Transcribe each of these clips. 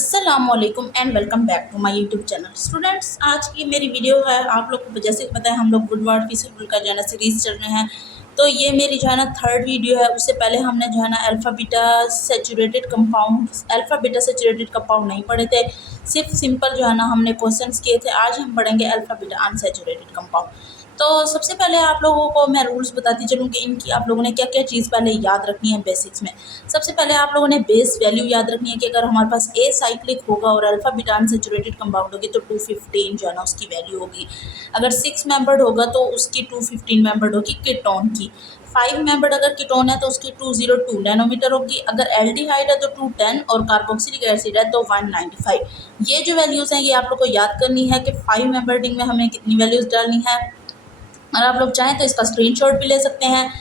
अस्सलामुअलैकुम and welcome back to my YouTube channel. Students, आज की मेरी वीडियो है, आप लोग को जैसे कि पता है हम लोग गुड वर्ड फीसिबल का जो है ना सीरीज़ चल रहे हैं। तो ये मेरी जो है ना थर्ड वीडियो है। उससे पहले हमने जो है ना अल्फ़ा बीटा सैचुरेटेड कंपाउंड नहीं पढ़े थे, सिर्फ सिंपल जो है ना हमने क्वेश्चंस किए थे। आज हम पढ़ेंगे अल्फ़ा बीटा अनसैचुरेटेड कंपाउंड। तो सबसे पहले आप लोगों को मैं रूल्स बताती चलूँ कि इनकी आप लोगों ने क्या क्या चीज़ पहले याद रखनी है बेसिक्स में। सबसे पहले आप लोगों ने बेस वैल्यू याद रखनी है कि अगर हमारे पास ए साइक्लिक होगा और अल्फा बीटा अनसैचुरेटेड कंपाउंड होगी तो 215 जो है ना उसकी वैल्यू होगी। अगर 6 मेंबर्ड होगा तो उसकी 215 मेंबर्ड होगी कीटोन की। 5 मेंबर्ड अगर कीटोन है तो उसकी 202 नैनोमीटर होगी। अगर एल्डिहाइड है तो 210 और कार्बोक्सिलिक एसिड है तो 195। ये जो वैल्यूज़ हैं ये आप लोग को याद करनी है कि 5 मेंबर्डिंग में हमें कितनी वैल्यूज़ डालनी है। और आप लोग चाहें तो इसका स्क्रीनशॉट भी ले सकते हैं,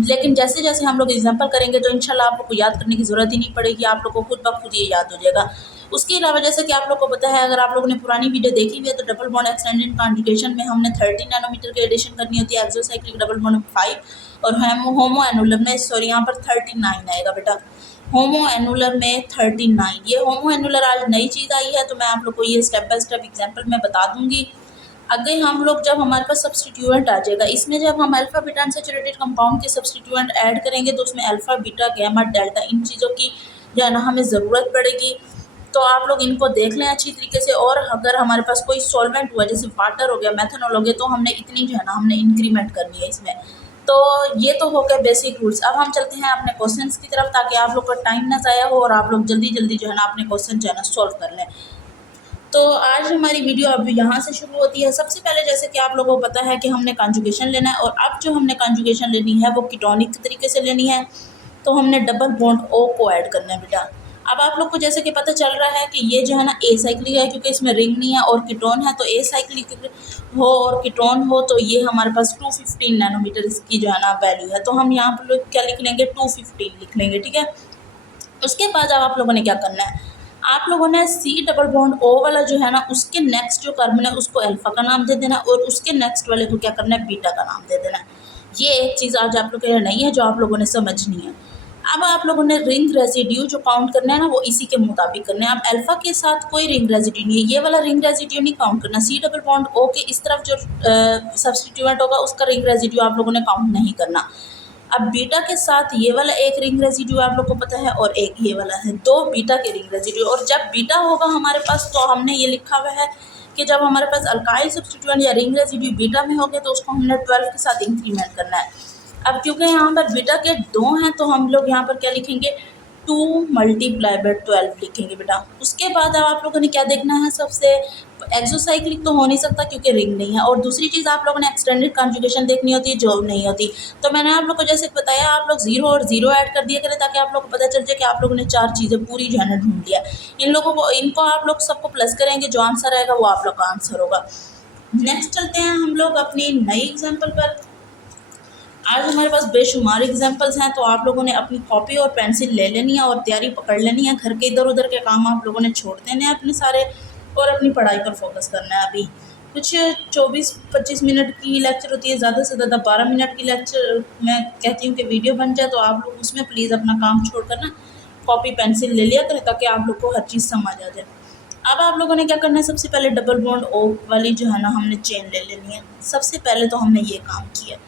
लेकिन जैसे जैसे हम लोग एग्जांपल करेंगे तो इंशाल्लाह आप लोग को याद करने की ज़रूरत ही नहीं पड़ेगी, आप लोग को खुद ब खुद ये याद हो जाएगा। उसके अलावा जैसे कि आप लोग को पता है, अगर आप लोगों ने पुरानी वीडियो देखी हुई है तो डबल बॉन्ड एक्सटेंडेड कॉन्जुगेशन में हमने 30 नैनोमीटर की एडिशन करनी होती है, एक्सोसाइक्लिक डबल बॉन्ड 5 और होमो एनुलर में सॉरी यहाँ पर 39 आएगा बेटा। होमो एनुलर में 39, ये होमो एनुलर आज नई चीज़ आई है तो मैं आप लोग को ये स्टेप बाय स्टेप एग्जाम्पल में बता दूंगी। अगर हम लोग जब हमारे पास सब्सटीट्यूएंट आ जाएगा, इसमें जब हम अल्फा बीटा अनसैचुरेटेड कंपाउंड के सब्सटीट्यूएंट ऐड करेंगे तो उसमें अल्फा बीटा गैमा डेल्टा इन चीज़ों की जो है ना हमें ज़रूरत पड़ेगी। तो आप लोग इनको देख लें अच्छी तरीके से। और अगर हमारे पास कोई सॉल्वेंट हुआ जैसे वाटर हो गया, मैथनॉल हो गया, तो हमने इतनी जो है ना हमने इंक्रीमेंट करनी है इसमें। तो ये तो हो गए बेसिक रूल्स। अब हम चलते हैं अपने क्वेश्चंस की तरफ ताकि आप लोग का टाइम ना ज़ाया हो और आप लोग जल्दी जल्दी जो है ना अपने क्वेश्चन जो है ना सॉल्व कर लें। तो आज हमारी वीडियो अब यहाँ से शुरू होती है। सबसे पहले जैसे कि आप लोगों को पता है कि हमने कॉन्जुगेशन लेना है, और अब जो हमने कॉन्जुगेशन लेनी है वो कीटोनिक तरीके से लेनी है। तो हमने डबल बॉन्ड ओ को ऐड करना है बेटा। अब आप लोग को जैसे कि पता चल रहा है कि ये जो है ना ए साइक्लिक है, क्योंकि इसमें रिंग नहीं है और कीटोन है। तो ए साइक्लिक हो और कीटोन हो तो ये हमारे पास 215 नैनोमीटर इसकी जो है ना वैल्यू है। तो हम यहाँ पर लोग क्या लिख लेंगे, 215 लिख लेंगे, ठीक है। उसके बाद अब आप लोगों ने क्या करना है, आप लोगों ने सी डबल बॉन्ड ओ वाला जो है ना उसके नेक्स्ट जो कार्बन है उसको अल्फा का नाम दे देना और उसके नेक्स्ट वाले को क्या करना है, बीटा का नाम दे देना है। ये एक चीज़ आज आप लोग के लिए नहीं है जो आप लोगों ने समझनी है। अब आप लोगों ने रिंग रेजिड्यू जो काउंट करना है ना वो इसी के मुताबिक करना है। अब अल्फा के साथ कोई रिंग रेजिड्यू नहीं है, ये वाला रिंग रेजिड्यू नहीं काउंट करना। सी डबल बॉन्ड ओ के इस तरफ जो सब्सटीट्यूएंट होगा उसका रिंग रेजिड्यू आप लोगों ने काउंट नहीं करना। अब बीटा के साथ ये वाला एक रिंग रेजिड्यू आप लोग को पता है और एक ये वाला है, दो बीटा के रिंग रेजिड्यू। और जब बीटा होगा हमारे पास तो हमने ये लिखा हुआ है कि जब हमारे पास अल्काइल सब्स्टिट्यूएंट या रिंग रेजिड्यू बीटा में हो गए तो उसको हमने 12 के साथ इंक्रीमेंट करना है। अब क्योंकि यहाँ पर बीटा के दो हैं तो हम लोग यहाँ पर क्या लिखेंगे, 2 मल्टीप्लाई बाय 12 लिखेंगे बेटा। उसके बाद अब आप लोगों ने क्या देखना है, सबसे एक्सोसाइक्लिक तो हो नहीं सकता क्योंकि रिंग नहीं है। और दूसरी चीज़ आप लोगों ने एक्सटेंडेड कॉन्जुगेशन देखनी होती है जो नहीं होती। तो मैंने आप लोग को जैसे बताया, आप लोग 0 और 0 ऐड कर दिया करें ताकि आप लोग को पता चल जाए कि आप लोगों ने 4 चीज़ें पूरी जो है ना ढूंढ लिया। इनको आप लोग सबको प्लस करेंगे, जो आंसर आएगा वो आप लोग का आंसर होगा। नेक्स्ट चलते हैं हम लोग अपनी नई एग्जाम्पल पर। आज हमारे पास बेशुमार एग्जाम्पल्स हैं तो आप लोगों ने अपनी कॉपी और पेंसिल ले लेनी है और तैयारी पकड़ लेनी है। घर के इधर उधर के काम आप लोगों ने छोड़ देने हैं अपने सारे और अपनी पढ़ाई पर फोकस करना है। अभी कुछ 24-25 मिनट की लेक्चर होती है, ज़्यादा से ज़्यादा 12 मिनट की लेक्चर मैं कहती हूँ कि वीडियो बन जाए। तो आप लोग उसमें प्लीज़ अपना काम छोड़ कर ना कॉपी पेंसिल ले लिया करें ताकि आप लोग को हर चीज़ समझ आ जाए। अब आप लोगों ने क्या करना है, सबसे पहले डबल बॉन्ड ओ वाली जो है ना हमने चेन ले लेनी है। सबसे पहले तो हमने ये काम किया,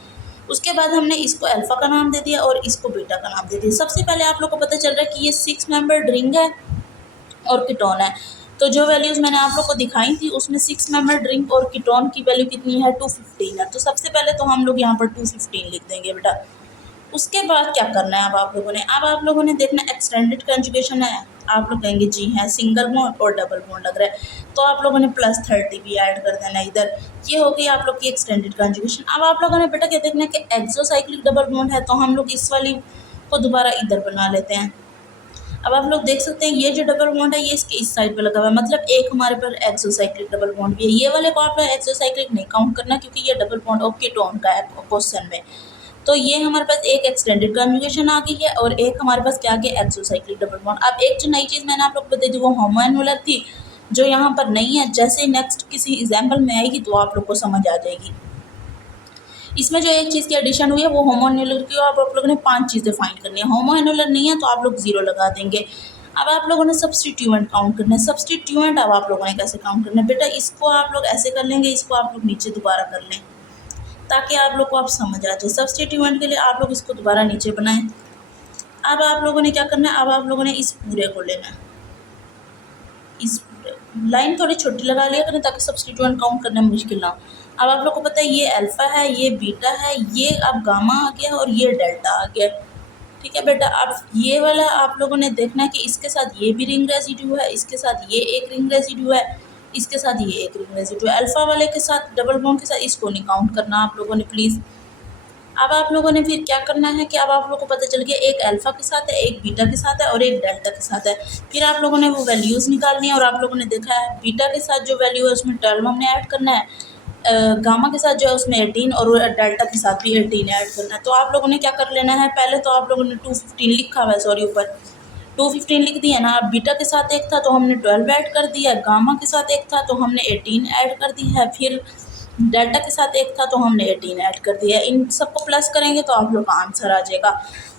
उसके बाद हमने इसको अल्फ़ा का नाम दे दिया और इसको बीटा का नाम दे दिया। सबसे पहले आप लोग को पता चल रहा है कि ये 6 मेंबर्ड रिंग है और कीटोन है। तो जो वैल्यूज़ मैंने आप लोग को दिखाई थी उसमें 6 मेंबर्ड रिंग और कीटोन की वैल्यू कितनी है, 215 है। तो सबसे पहले तो हम लोग यहाँ पर 215 लिख देंगे बेटा। उसके बाद क्या करना है, अब आप लोगों ने देखना एक्सटेंडेड कंजुगेशन है। आप लोग कहेंगे जी है, सिंगल बॉन्ड और डबल बॉन्ड लग रहा है तो आप लोगों ने +30 भी ऐड कर देना इधर। ये हो गई आप लोग की एक्सटेंडेड कंजुगेशन। अब आप लोगों ने बेटा क्या देखना है कि एक्सोसाइक्लिक डबल बॉन्ड है तो हम लोग इस वाली को दोबारा इधर बना लेते हैं। अब आप लोग देख सकते हैं ये जो डबल बॉन्ड है ये इसके इस साइड पे लगा हुआ है, मतलब एक हमारे पर एक्सोसाइक्लिक डबल बॉन्ड भी है। ये वाले को आप लोग एक्सोसाइक्लिक नहीं काउंट करना क्योंकि ये डबल बॉन्ड ऑफ कीटोन का है क्वेश्चन में। तो ये हमारे पास एक एक्सटेंडेड कन्जुगेशन आ गई है और एक हमारे पास क्या आ गया, एक्सोसाइक्लिक डबल बॉन्ड। अब एक जो नई चीज़ मैंने आप लोग को बताई थी वो होमो एनुलर थी जो यहाँ पर नहीं है। जैसे नेक्स्ट किसी एग्जाम्पल में आएगी तो आप लोग को समझ आ जाएगी। इसमें जो एक चीज़ की एडिशन हुई है वो होमो एनुलर की, और आप लोगों ने 5 चीज़ें फाइंड करनी है। होमो एनुलर नहीं है तो आप लोग 0 लगा देंगे। अब आप लोगों ने सब्स्टिट्यूएंट काउंट करना है। सब्स्टिट्यूएंट अब आप लोगों ने कैसे काउंट करना है बेटा, इसको आप लोग ऐसे कर लेंगे, इसको आप लोग नीचे दोबारा कर लें ताकि आप लोग को आप समझ आ जाए। सब्स्टिट्यूएंट के लिए आप लोग इसको दोबारा नीचे बनाएं। अब आप लोगों ने क्या करना है, अब आप लोगों ने इस पूरे को लेना है, इस पूरे लाइन थोड़ी छोटी लगा लिया करें ताकि सब्स्टिट्यूएंट काउंट करने में मुश्किल ना हो। अब आप लोग को पता है ये अल्फ़ा है, ये बीटा है, ये अब गामा आ गया और ये डेल्टा आ गया। ठीक है बेटा, अब ये वाला आप लोगों ने देखना है कि इसके साथ ये भी रिंग रेजिड्यू है, इसके साथ ये एक रिंग रेजिड्यू है, इसके साथ ये एक रिंग रेजिड्यू है। अल्फ़ा वाले के साथ डबल बॉन्ड के साथ इसको नहीं काउंट करना आप लोगों ने प्लीज़। अब आप लोगों ने फिर क्या करना है कि अब आप लोगों को पता चल गया एक अल्फ़ा के साथ है, एक बीटा के साथ है और एक डेल्टा के साथ है। फिर आप लोगों ने वो वैल्यूज़ निकालनी है और आप लोगों ने देखा है बीटा के साथ जो वैल्यू है उसमें 12 हमने ऐड करना है, गामा के साथ जो है उसमें 18 और डेल्टा के साथ भी 18 ऐड करना है। तो आप लोगों ने क्या कर लेना है, पहले तो आप लोगों ने 215 लिखा हुआ है, सॉरी ऊपर 215 लिख दिया ना। अब बीटा के साथ एक था तो हमने 12 ऐड कर दिया, गामा के साथ एक था तो हमने 18 ऐड कर दी है, फिर डेल्टा के साथ एक था तो हमने 18 ऐड कर दिया। इन सबको प्लस करेंगे तो आप लोग का आंसर आ जाएगा।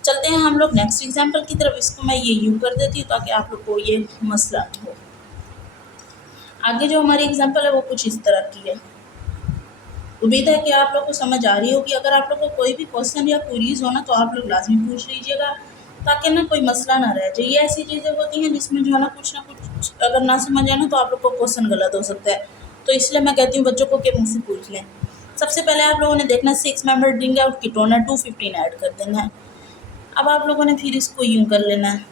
चलते हैं हम लोग नेक्स्ट एग्जाम्पल की तरफ। इसको मैं ये यूँ कर देती हूँ ताकि आप लोग को ये मसला ना हो। आगे जो हमारी एग्जाम्पल है वो कुछ इस तरह की है। उम्मीद है कि आप लोग को समझ आ रही होगी। अगर आप लोग को कोई भी क्वेश्चन या क्वेरीज हो ना तो आप लोग लाजमी पूछ लीजिएगा ताकि ना कोई मसला ना रह जाए। ये ऐसी चीज़ें होती हैं जिसमें जो है ना कुछ अगर ना समझ आए ना तो आप लोग को क्वेश्चन गलत हो सकता है। तो इसलिए मैं कहती हूँ बच्चों को कि मुझसे पूछ लें। सबसे पहले आप लोगों ने देखना 6 मेंबर रिंग है और कीटोन है, 215 ऐड कर देना है। अब आप लोगों ने फिर इसको यूँ कर लेना है।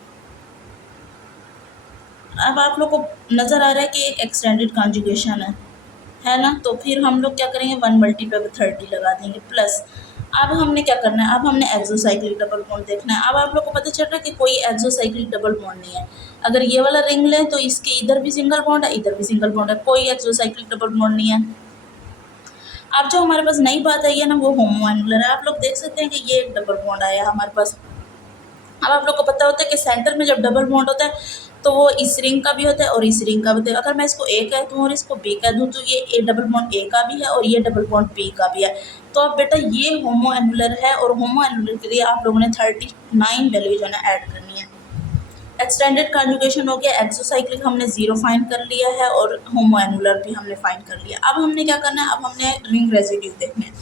अब आप लोग को नज़र आ रहा है कि एक एक्सटेंडेड कॉन्जुगेशन है ना। तो फिर हम लोग क्या करेंगे 1 मल्टीप्लाई बाय 30 लगा देंगे प्लस। अब हमने क्या करना है, अब हमने एक्सोसाइक्लिक डबल बॉन्ड देखना है। अब आप लोग को पता चल रहा है कि कोई एक्सोसाइक्लिक डबल बॉन्ड नहीं है। अगर ये वाला रिंग लें तो इसके इधर भी सिंगल बॉन्ड है, इधर भी सिंगल बॉन्ड है, कोई एक्सोसाइक्लिक डबल बॉन्ड नहीं है। अब जो हमारे पास नई बात आई है ना वो होमोएनुलर है। आप लोग देख सकते हैं कि ये एक डबल बॉन्ड आया हमारे पास। अब आप लोग को पता होता है कि सेंटर में जब डबल बॉन्ड होता है तो वो इस रिंग का भी होता है और इस रिंग का भी होता है। अगर मैं इसको ए कह दूँ और इसको बी कह दूँ तो ये ए डबल बॉन्ड ए का भी है और ये डबल बॉन्ड बी का भी है। तो अब बेटा ये होमोएनुलर है और होमोएनुलर के लिए आप लोगों ने 39 वैल्यू जो है ना ऐड करनी है। एक्सटेंडेड कॉन्जुगेशन हो गया, एक्सोसाइक्लिक हमने 0 फाइंड कर लिया है और होमोएनुलर भी हमने फाइंड कर लिया। अब हमने क्या करना है, अब हमने रिंग रेजिड्यू देखना है।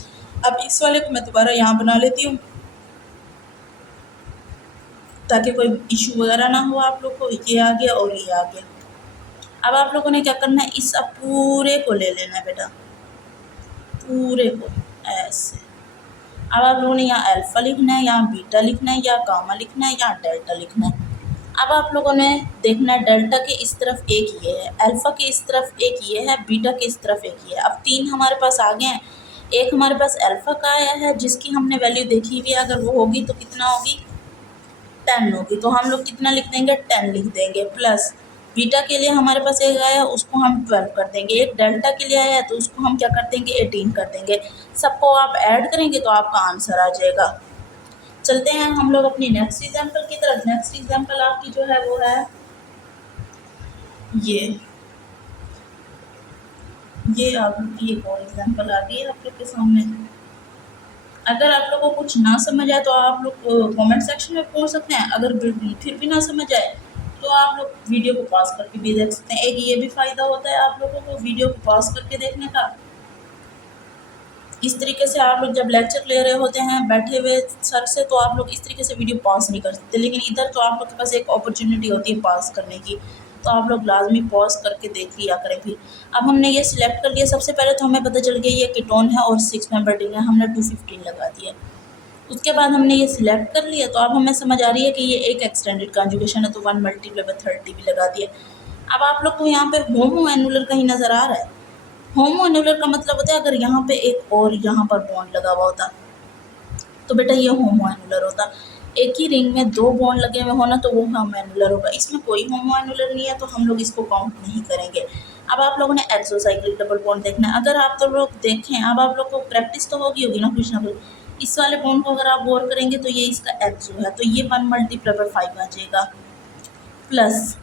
अब इस वाले को मैं दोबारा यहाँ बना लेती हूँ ताकि कोई इशू वगैरह ना हो आप लोग को। ये आ गया और ये आ गया। अब आप लोगों ने क्या करना है, इस अब पूरे को ले लेना है बेटा, पूरे को ऐसे। अब आप लोगों ने यहाँ अल्फ़ा लिखना है, यहाँ बीटा लिखना है, या गामा लिखना है, यहाँ डेल्टा लिखना है। अब आप लोगों ने देखना है डेल्टा के इस तरफ एक ये है, अल्फ़ा के इस तरफ एक ये है, बीटा के इस तरफ एक ये है। अब 3 हमारे पास आ गए हैं। एक हमारे पास अल्फ़ा का आया है जिसकी हमने वैल्यू देखी हुई है, अगर वो होगी तो कितना होगी 10 होगी, तो हम लोग कितना लिख देंगे 10 लिख देंगे प्लस। बीटा के लिए हमारे पास एक आया है उसको हम 12 कर देंगे, एक डेल्टा के लिए आया है तो उसको हम क्या कर देंगे 18 कर देंगे। सबको आप ऐड करेंगे तो आपका आंसर आ जाएगा। चलते हैं हम लोग अपनी नेक्स्ट एग्जाम्पल की तरफ। नेक्स्ट एग्जाम्पल आपकी जो है वो है ये आपकी एक और एग्जाम्पल आ गई है आप लोग के सामने। अगर आप लोगों को कुछ ना समझ आए तो आप लोग कमेंट सेक्शन में पूछ सकते हैं। अगर फिर भी ना समझ आए तो आप लोग वीडियो को पॉज करके भी देख सकते हैं। एक ये भी फ़ायदा होता है आप लोगों को वीडियो को पॉज करके देखने का। इस तरीके से आप लोग जब लेक्चर ले रहे होते हैं बैठे हुए सर से तो आप लोग इस तरीके से वीडियो पॉज नहीं कर सकते, लेकिन इधर तो आप लोग के पास एक अपॉर्चुनिटी होती है पॉज करने की, तो आप लोग लाजमी पॉज करके देख लिया करें। फिर अब हमने ये सिलेक्ट कर लिया। सबसे पहले तो हमें पता चल गया ये कीटोन है और 6 मेंबर रिंग है, हमने 215 लगा दिया। उसके बाद हमने ये सिलेक्ट कर लिया तो अब हमें समझ आ रही है कि ये एक एक्सटेंडेड कॉन्जुगेशन है तो 1 मल्टीप्लाई बाय 30 भी लगा दिया। अब आप लोग को यहाँ पे होमोएनुलर कहीं नज़र आ रहा है। होमोएनुलर का मतलब होता है अगर यहाँ पे एक और यहाँ पर बॉन्ड लगा हुआ होता तो बेटा ये होमोएनुलर होता। एक ही रिंग में 2 बॉन्ड लगे हुए होना तो वो होमोएनुलर होगा। इसमें कोई होमोएनुलर नहीं है तो हम लोग इसको काउंट नहीं करेंगे। अब आप लोगों ने एक्सोसाइक्लिक डबल बॉन्ड देखना है। अगर आप तो लोग देखें, अब आप लोग को प्रैक्टिस तो होगी ना कुछ ना कुछ। इस वाले बॉन्ड को अगर आप गौर करेंगे तो ये इसका एक्सो है तो ये 1 मल्टीप्लाई बाय 5 आ जाएगा प्लस।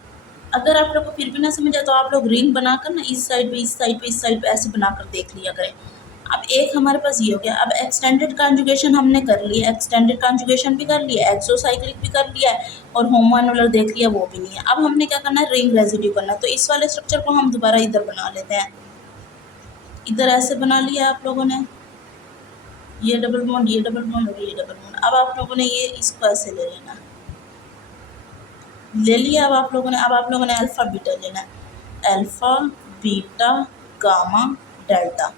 अगर आप लोग को फिर भी ना समझ आए तो आप लोग रिंग बनाकर ना इस साइड पे इस साइड पे इस साइड पे ऐसे बनाकर देख लिया करें। अब एक हमारे पास ये हो गया। अब एक्सटेंडेड कॉन्जुगेशन हमने कर लिया, एक्सटेंडेड कॉन्जुगेशन भी कर लिया, एक्सोसाइक्लिक भी कर लिया है और होमोएनुलर देख लिया, वो भी नहीं है। अब हमने क्या करना है, रिंग रेजिड्यू करना है। तो इस वाले स्ट्रक्चर को हम दोबारा इधर बना लेते हैं। इधर ऐसे बना लिया आप लोगों ने, ये डबल बॉन्ड, ये डबल बॉन्ड और ये डबल बॉन्ड। अब आप लोगों ने ये इसको ऐसे ले लेना, ले लिया। अब आप लोगों ने अल्फ़ा बीटा लेना है, अल्फ़ा बीटा गामा डेल्टा।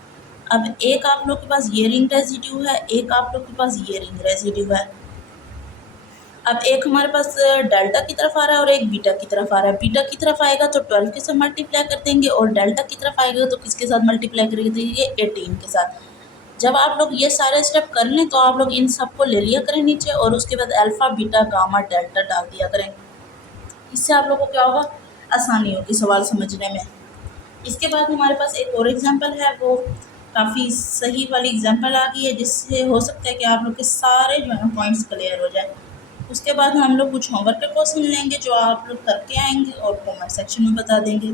अब एक आप लोग के पास ये रिंग रेजिड्यू है, एक आप लोग के पास ये रिंग रेजिड्यू है। अब एक हमारे पास डेल्टा की तरफ आ रहा है और एक बीटा की तरफ आ रहा है। बीटा की तरफ आएगा तो 12 के साथ मल्टीप्लाई कर देंगे और डेल्टा की तरफ आएगा तो किसके साथ मल्टीप्लाई कर देंगे, 18 के साथ। जब आप लोग ये सारे स्टेप कर लें तो आप लोग इन सबको ले लिया करें नीचे और उसके बाद अल्फ़ा बीटा गामा डेल्टा डाल दिया करें। इससे आप लोगों को क्या होगा, आसानी होगी सवाल समझने में। इसके बाद हमारे पास एक और एग्जांपल है, वो काफ़ी सही वाली एग्जांपल आ गई है, जिससे हो सकता है कि आप लोग के सारे जो है पॉइंट्स क्लियर हो जाए। उसके बाद हम लोग कुछ होमवर्क के क्वेश्चन लेंगे जो आप लोग करके आएंगे और कमेंट सेक्शन में बता देंगे।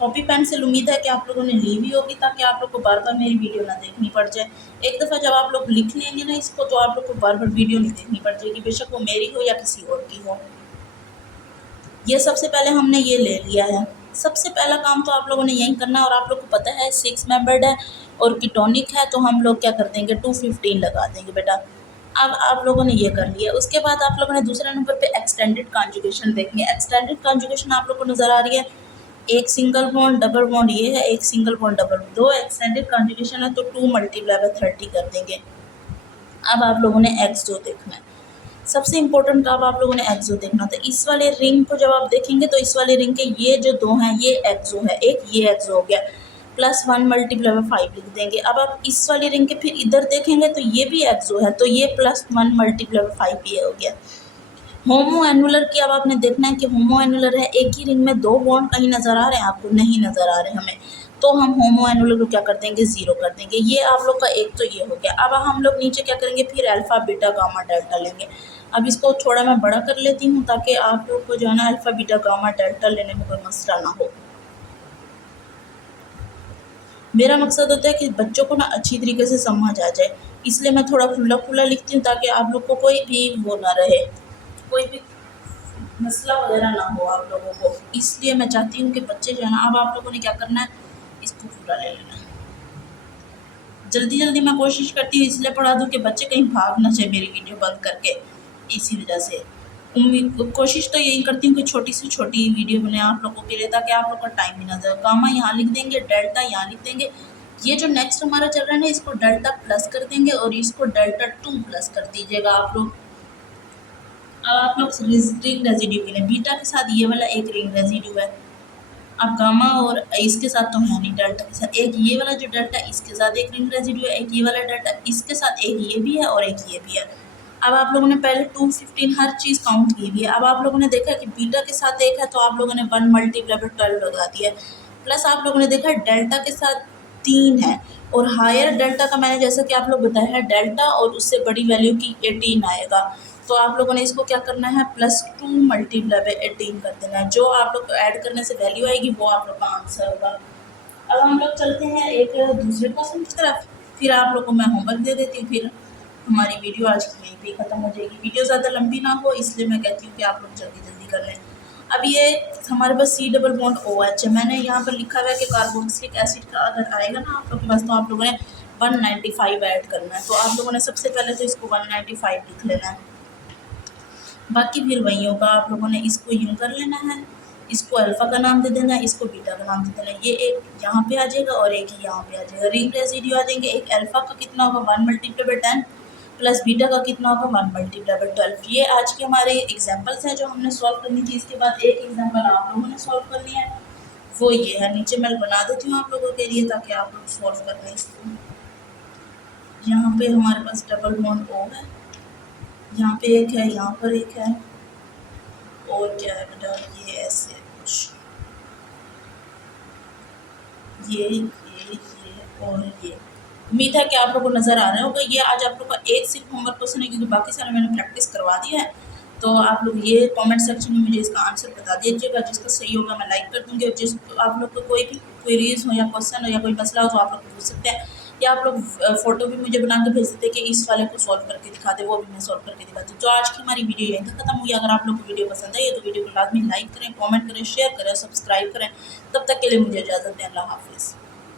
कॉपी पेंसिल उम्मीद है कि आप लोगों ने ली भी होगी, ताकि आप लोग को बार बार मेरी वीडियो ना देखनी पड़ जाए। एक दफ़ा जब आप लोग लिख लेंगे ना इसको, तो आप लोग को बार बार वीडियो नहीं देखनी पड़ जाएगी, बेशक वो मेरी हो या किसी और की हो। ये सबसे पहले हमने ये ले लिया है। सबसे पहला काम तो आप लोगों ने यही करना है, और आप लोग को पता है 6 मेंबर्ड है और कीटोनिक है, तो हम लोग क्या कर देंगे, 215 लगा देंगे बेटा। अब आप लोगों ने ये कर लिया। उसके बाद आप लोगों ने दूसरे नंबर पे एक्सटेंडेड कॉन्जुगेशन देखनी है। एक्सटेंडेड कॉन्जुगेशन आप लोग को नज़र आ रही है, एक सिंगल बॉन्ड डबल बॉन्ड ये है, एक सिंगल बॉन्ड डबल, दो एक्सटेंडेड कॉन्जुगेशन है तो 2 मल्टीप्लाई बाय 30 कर देंगे। अब आप लोगों ने एक्सो देखना है। सबसे इम्पोर्टेंट काम आप लोगों ने एक्सो देखना था। इस वाले रिंग को जब आप देखेंगे तो इस वाले रिंग के ये जो दो हैं ये एक्सो है, एक ये एक्सो हो गया, +1 मल्टीप्लाई बाय 5 लिख देंगे। अब आप इस वाली रिंग के फिर इधर देखेंगे तो ये भी एक्सो है, तो ये +1 मल्टीप्लाई बाय 5 ये हो गया। होमो एनुलर की अब आपने देखना है कि होमो एनुलर है, एक ही रिंग में 2 बॉन्ड कहीं नज़र आ रहे हैं आपको, नहीं नज़र आ रहे हमें, तो हम होमो एनुलर को क्या कर देंगे, 0 कर देंगे। ये आप लोग का एक तो ये हो गया। अब हम लोग नीचे क्या करेंगे, फिर अल्फ़ा बीटा गामा डेल्टा लेंगे। अब इसको थोड़ा मैं बड़ा कर लेती हूँ ताकि आप लोग को जो है ना अल्फ़ा बीटा गामा डेल्टा लेने में कोई मसला ना हो। मेरा मकसद होता है कि बच्चों को ना अच्छी तरीके से समझ आ जाए, इसलिए मैं थोड़ा खुला खुला लिखती हूँ ताकि आप लोग को कोई भी वो ना रहे, कोई भी मसला वगैरह ना हो आप लोगों को। इसलिए मैं चाहती हूँ कि बच्चे जो है ना, अब आप लोगों ने क्या करना है, इसको पूरा ले लेना है। जल्दी जल्दी मैं कोशिश करती हूँ इसलिए पढ़ा दूँ कि बच्चे कहीं भाग ना जाए मेरी वीडियो बंद करके, इसी वजह से उम्मीद कोशिश तो यही करती हूँ कि छोटी से छोटी वीडियो बने आप लोगों के लिए, ताकि आप लोग का टाइम भी ना जाए। गामा यहाँ लिख देंगे, डेल्टा यहाँ लिख देंगे। ये जो नेक्स्ट हमारा चल रहा है ना, इसको डेल्टा प्लस कर देंगे और इसको डेल्टा 2 प्लस कर दीजिएगा आप लोग। अब आप लोग रिंग रेजिड्यू के लिए बीटा के साथ ये वाला एक रिंग रेजिड्यू है। अब गामा और इसके साथ तो है नहीं, डेल्टा के साथ एक ये वाला जो डेल्टा इसके साथ एक रिंग रेजिड्यू है, एक ये वाला डेल्टा इसके साथ, एक ये भी है और एक ये भी है। अब आप लोगों ने पहले 215 हर चीज़ काउंट की हुई है। अब आप लोगों ने देखा कि बीटा के साथ एक है तो आप लोगों ने 1 मल्टीप्लाई बाय 12 लगा दिया, प्लस आप लोगों ने देखा डेल्टा के साथ 3 है और हायर डेल्टा का मैंने जैसा कि आप लोग बताया है, डेल्टा और उससे बड़ी वैल्यू की 18 आएगा, तो आप लोगों ने इसको क्या करना है, +2 मल्टीप्लाई बाय 18 कर देना है। जो आप लोग को ऐड करने से वैल्यू आएगी वो आप लोग का आंसर होगा। अब हम लोग चलते हैं एक दूसरे क्वेश्चन की तरफ, फिर आप लोग को मैं होमवर्क दे देती हूँ, फिर हमारी वीडियो आज की यहीं पे ख़त्म हो जाएगी। वीडियो ज़्यादा लंबी ना हो इसलिए मैं कहती हूँ कि आप लोग जल्दी जल्दी कर लें। अब ये हमारे पास C डबल बॉन्ड OH है, मैंने यहाँ पर लिखा हुआ है कि कार्बोक्सिलिक एसिड का अगर आएगा ना आप लोग के पास तो आप लोगों ने 195 ऐड करना है। तो आप लोगों ने सबसे पहले तो इसको 195 लिख लेना है, बाकी फिर वही होगा। आप लोगों ने इसको यूँ कर लेना है, इसको अल्फ़ा का नाम दे देना है, इसको बीटा का नाम दे देना है। ये एक यहाँ पे आ जाएगा और एक ही यहाँ पे आ जाएगा। रिंग रेजिड्यू आ जाएंगे, एक अल्फ़ा का कितना होगा 1 मल्टीप्लाई बाय 10 प्लस बीटा का कितना होगा 1 मल्टीप्लाई बाय 12। ये आज के हमारे एग्जाम्पल्स हैं जो हमने सॉल्व करनी थी। इसके बाद एक एग्जाम्पल आप लोगों ने सॉल्व कर लिया है, वो ये है। नीचे मैं बना देती हूँ आप लोगों के लिए ताकि आप लोग सॉल्व कर लें इसको। यहाँ पे हमारे पास डबल बॉन्ड O है, यहाँ पे एक है, यहाँ पर एक है, और क्या है बेटा, ये ऐसे कुछ, ये और ये। उम्मीद है कि आप लोगों को नज़र आ रहा होगा। ये आज आप लोग का एक सिर्फ होमवर्क क्वेश्चन है, क्योंकि बाकी सारे मैंने प्रैक्टिस करवा दिया है। तो आप लोग ये कमेंट सेक्शन में मुझे इसका आंसर बता दीजिएगा, जिसका सही होगा मैं लाइक कर दूँगी, और जिस आप लोग को कोई भी क्वेरीज हो या क्वेश्चन हो या कोई मसला हो तो आप लोग पूछ सकते हैं। या आप लोग फ़ोटो भी मुझे बना के भेज सकते हैं कि इस वाले को सॉल्व करके दिखा दे, वो भी मैं सॉल्व करके दिखाती हूँ। तो आज की हमारी वीडियो यहीं तक खत्म हुई। अगर आप लोग को वीडियो पसंद आई है तो वीडियो को लाज़मी लाइक करें, कमेंट करें, शेयर करें, सब्सक्राइब करें। तब तक के लिए मुझे इजाज़त दें। अल्लाह हाफ़िज़।